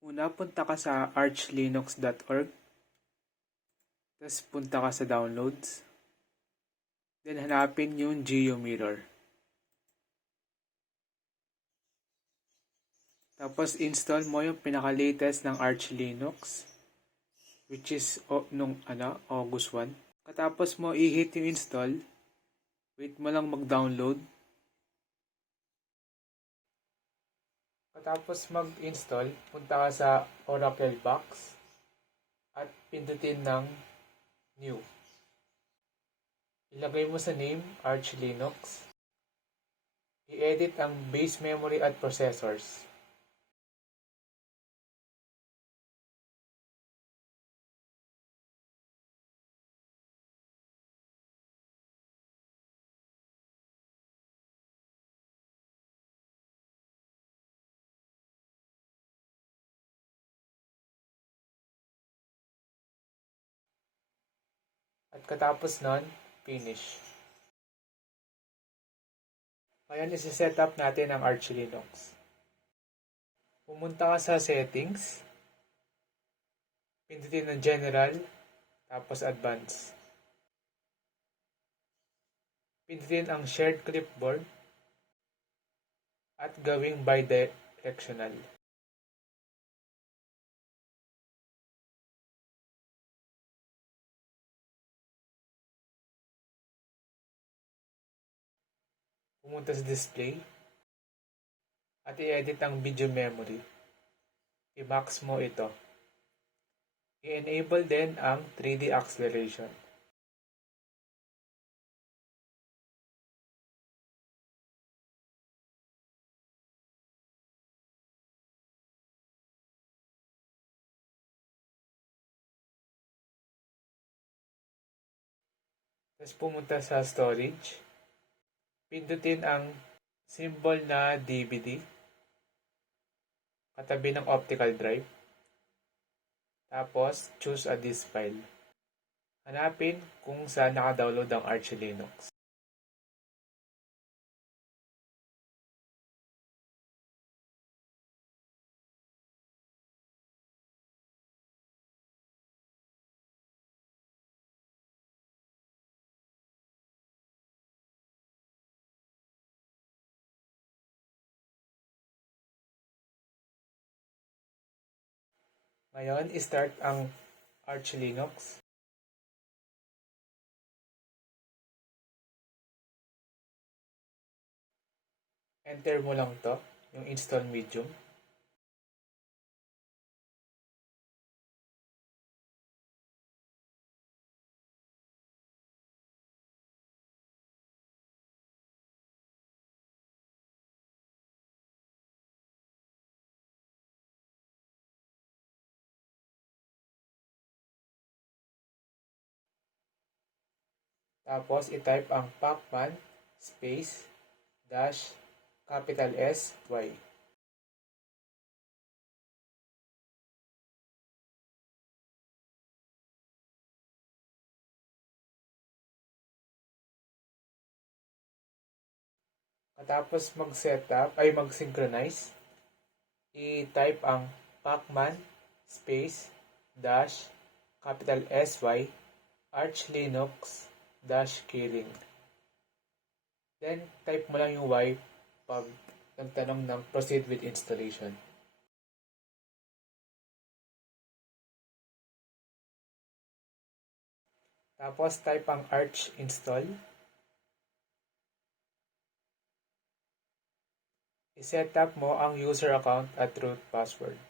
Una, punta ka sa archlinux.org. Tapos punta ka sa downloads. Then hanapin yung GeoMirror. Tapos install mo yung pinaka-latest ng Arch Linux, which is August 1. Katapos mo i-hit yung install, wait mo lang mag-download. Katapos mag-install, punta ka sa Oracle box at pindutin ng New. Ilagay mo sa name, Arch Linux. I-edit ang base memory at processors. At katapos nun, finish. Ngayon, isi-set up natin ang Arch Linux. Pumunta ka sa settings, pindutin ng general, tapos advanced. Pindutin ang shared clipboard at gawing bidirectional. Pumunta sa display at i-edit ang video memory. I-max mo ito. I-enable din ang 3D acceleration. Tapos pumunta sa storage. Pindutin ang symbol na DVD katabi ng optical drive. Tapos, choose a disk file. Hanapin kung saan naka-download ang Arch Linux. Ngayon, start ang Arch Linux. Enter mo lang to, yung install medium. Tapos, i-type ang pacman space dash capital S Y. Katapos mag-setup, ay mag-synchronize, i-type ang pacman space dash capital SY Arch Linux dash keyring. Then, type mo lang yung Y pag nagtanong ng proceed with installation. Tapos, type ang Arch install. I-set up mo ang user account at root password.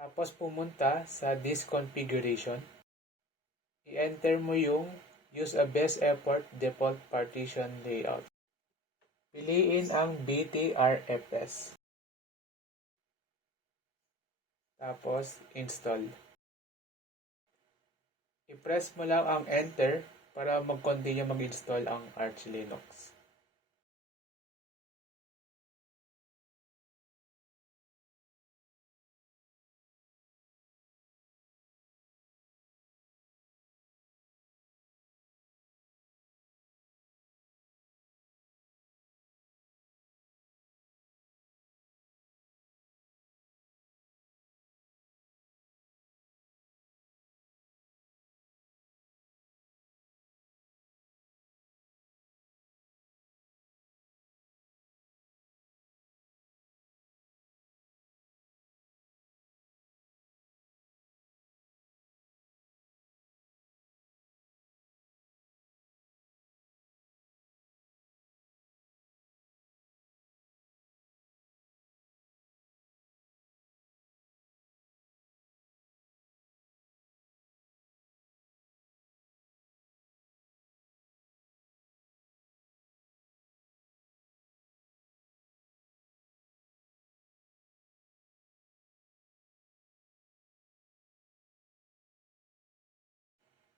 Tapos pumunta sa disk configuration. I-enter mo yung use a best effort default partition layout. Piliin ang BTRFS. Tapos install. I-press mo lang ang enter para mag-continue mag-install ang Arch Linux.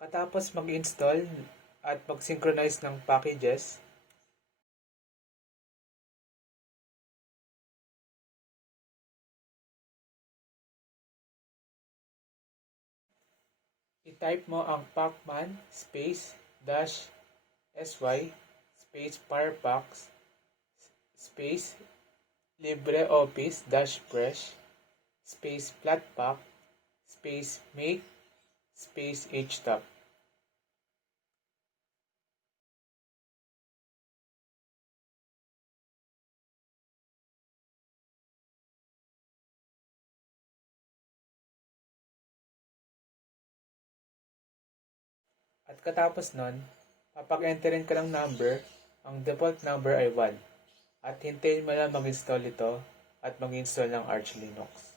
Katapos mag-install at mag-synchronize ng packages, i-type mo ang pacman space dash sy space firefox space libreoffice dash fresh space flatpak space make space htop. At katapos nun, papag-enterin ka ng number, ang default number ay 1. At hintayin mo lang mag-install ito at mag-install ng Arch Linux.